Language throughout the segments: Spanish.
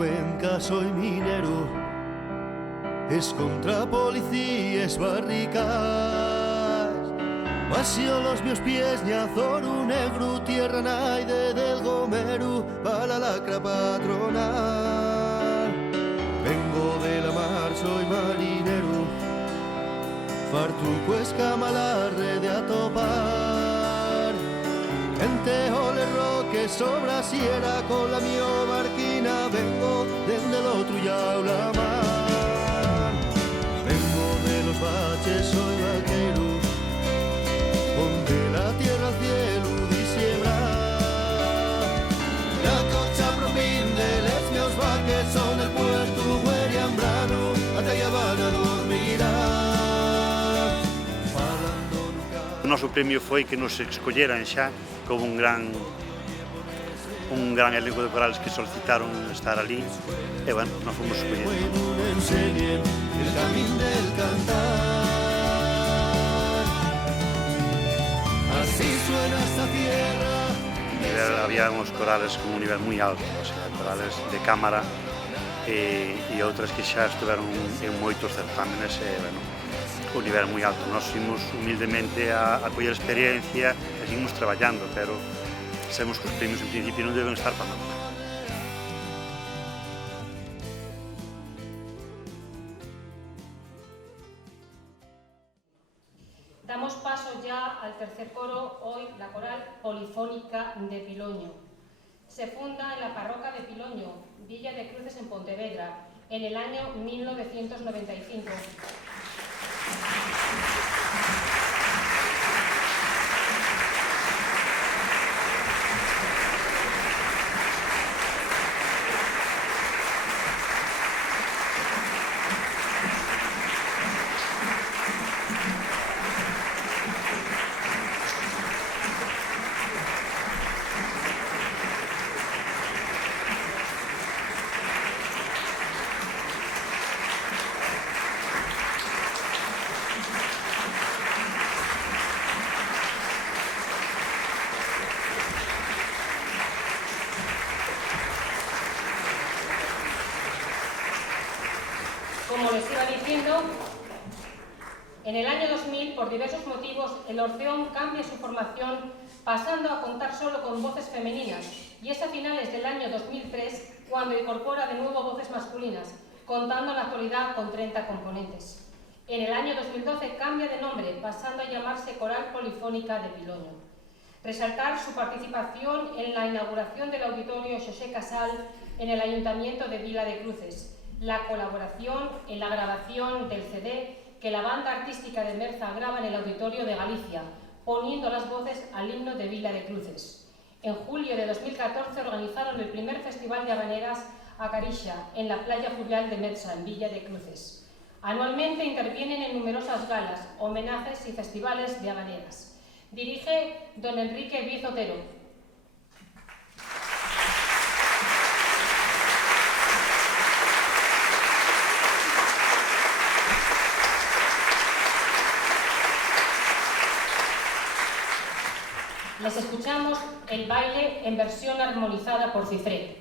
Cuenca soy minero, es contra policías barricas. Vació los mios pies, ñazoru negro, tierra naide del gomero, para la lacra patronal. Vengo de la mar, soy marinero, fartuco escamalarre de atopar. Gente ole roque sobra sierra con la mio barquina, vengo desde el otro yaula mar. Vengo de los baches, soy vaquero, ponte la tierra al cielo di siembrar. La cocha propinde, les mios vaques son el puerto, huerian brano, hasta ya van a dormirá. O noso premio foi que nos escolleran xa como un gran elenco de corales que solicitaron estar ali e, bueno, nos fomos escolledos. Había uns corales con un nivel moi alto, o sea, corales de cámara e outras que xa estiveron en moitos certámenes e, bueno, un nivel moi alto. Nos fuimos humildemente a coller experiencia e seguimos traballando, pero sabemos que os premios en principio non deben estar para nunca. Damos paso ya al tercer coro, hoy la coral polifónica de Piloño. Se funda en la parroquia de Piloño, Villa de Cruces en Pontevedra, en el año 1995. Como les iba diciendo, en el año 2000, por diversos motivos, el Orfeón cambia su formación, pasando a contar solo con voces femeninas, y es a finales del año 2003 cuando incorpora de nuevo voces masculinas, contando en la actualidad con 30 componentes. En el año 2012 cambia de nombre, pasando a llamarse Coral Polifónica de Piloño. Resaltar su participación en la inauguración del Auditorio Xosé Casal en el Ayuntamiento de Vila de Cruces, la colaboración en la grabación del CD que la banda artística de Merza graba en el Auditorio de Galicia, poniendo las voces al himno de Vila de Cruces. En julio de 2014 organizaron el primer Festival de Habaneras a Carixa, en la playa fluvial de Merza, en Villa de Cruces. Anualmente intervienen en numerosas galas, homenajes y festivales de habaneras. Dirige don Enrique Viez Otero. Les escuchamos el baile en versión armonizada por Cifré.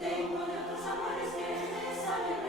Tengo de otros amores que me salen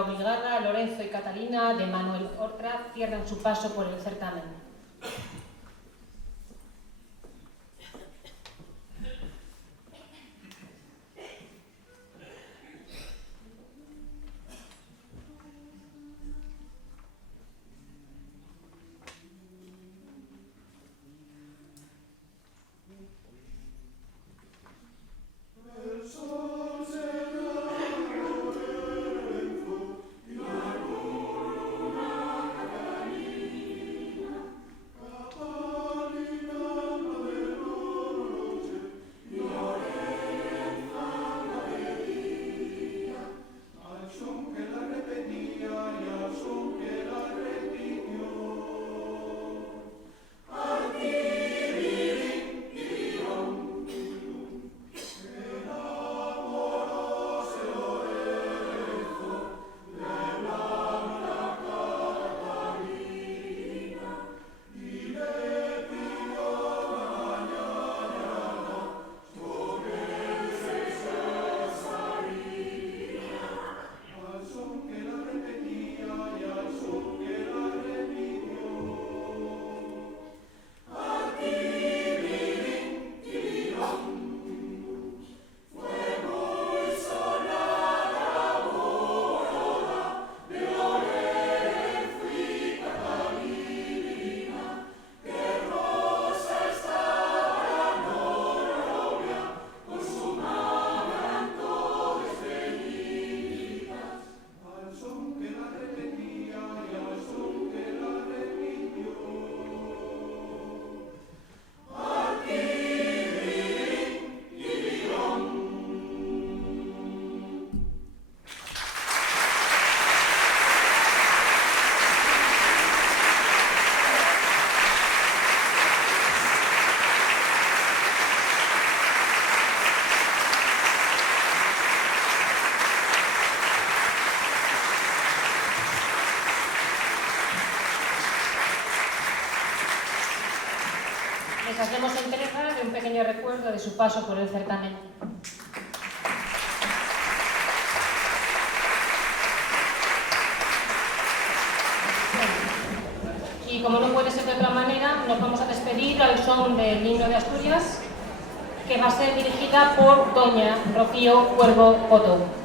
La Obligada, Lorenzo y Catalina, de Manuel Ortra, cierran su paso por el certamen. Les hacemos entrega de un pequeño recuerdo de su paso por el certamen. Y como no puede ser de otra manera, nos vamos a despedir al son del himno de Asturias, que va a ser dirigida por doña Rocío Cuervo Coto.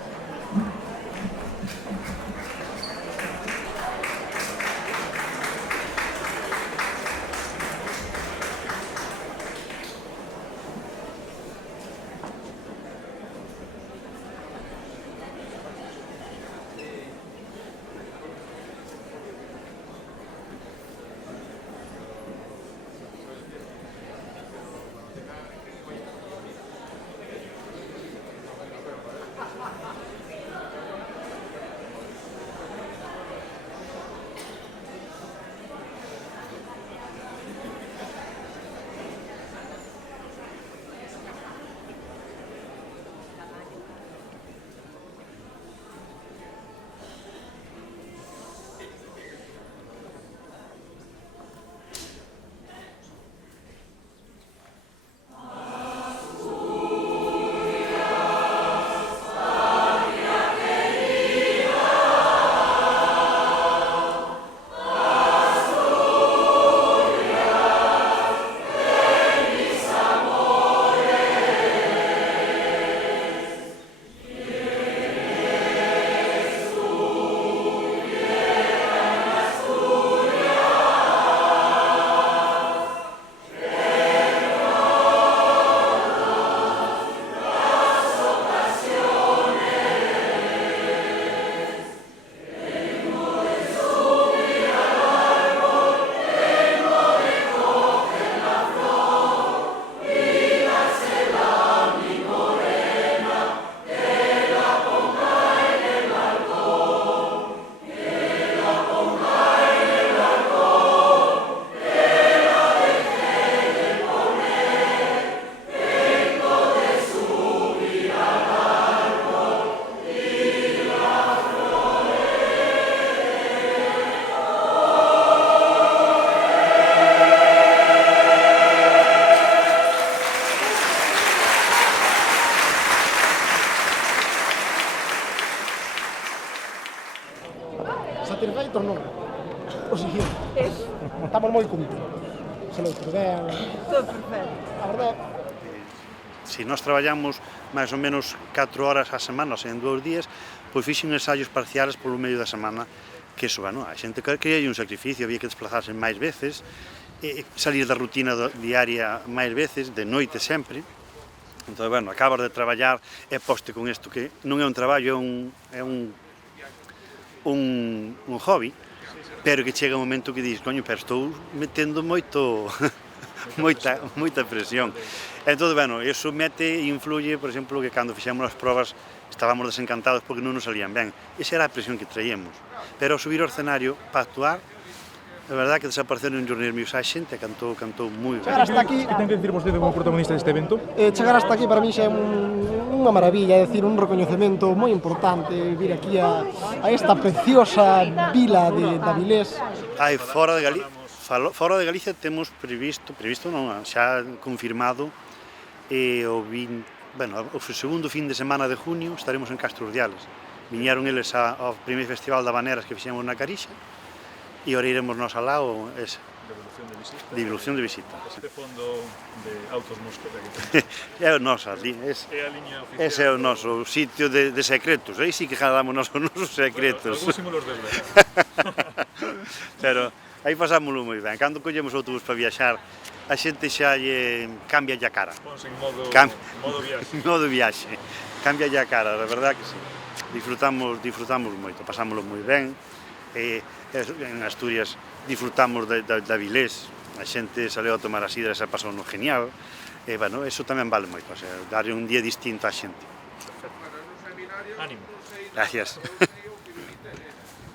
satisfeitos non. O seguinte, estamos moi contentos. Se lo outro ben. Todo perfecto. A verdade, Se nós traballamos máis ou menos 4 horas a semana, ou sea, en 2 días, pois fixen ensaios parciales polo medio da semana, que iso, bueno, a xente quería un sacrificio, había que desplazarse máis veces, salir da rutina diaria máis veces, de noite sempre. Entón, bueno, acabas de traballar e poste con isto, que non é un traballo, é un hobby, pero que chega un momento que dis, coño, pero estou metendo moita presión. Entón, bueno, iso influye, por exemplo, que cando fixemos as probas estábamos desencantados porque non nos salían ben. Esa era a presión que traíamos. Pero ao subir ao escenario para actuar, a verdade que desapareceron os nervios a xente, cantou moi ben. chegar hasta aquí, Que ten que dicir vostede como protagonista deste evento? chegar hasta aquí para mí xa é unha maravilla, é dicir, un recoñecemento moi importante, vir aquí a esta preciosa vila de Avilés. Aí, fora de Galicia temos previsto non, xa confirmado, o segundo fin de semana de junio estaremos en Castro Urdiales. Viñeron eles ao primeiro festival de habaneras que fixemos na Carixa e ahora iremos nós alá de evolución de visita. Este fondo de Autos Mosquera que É o noso ali, é a liña oficial. ese é o noso sitio de secretos, aí sí que damos os nosos secretos. Algúns ímolos desvelar. Pero aí pasámoslo moi ben, cando collemos o autobús para viaxar, a xente xa cambia a cara. Ponse en modo viaxe. Modo viaxe, cambia a cara, a verdade que sí. Disfrutamos moito, pasámoslo moi ben. En Asturias disfrutamos de Avilés, a xente saleu a tomar a sidra e se pasou no genial. Bueno, eso tamén vale moito, o sea, darlle un día distinto á xente. Ánimo. Gracias.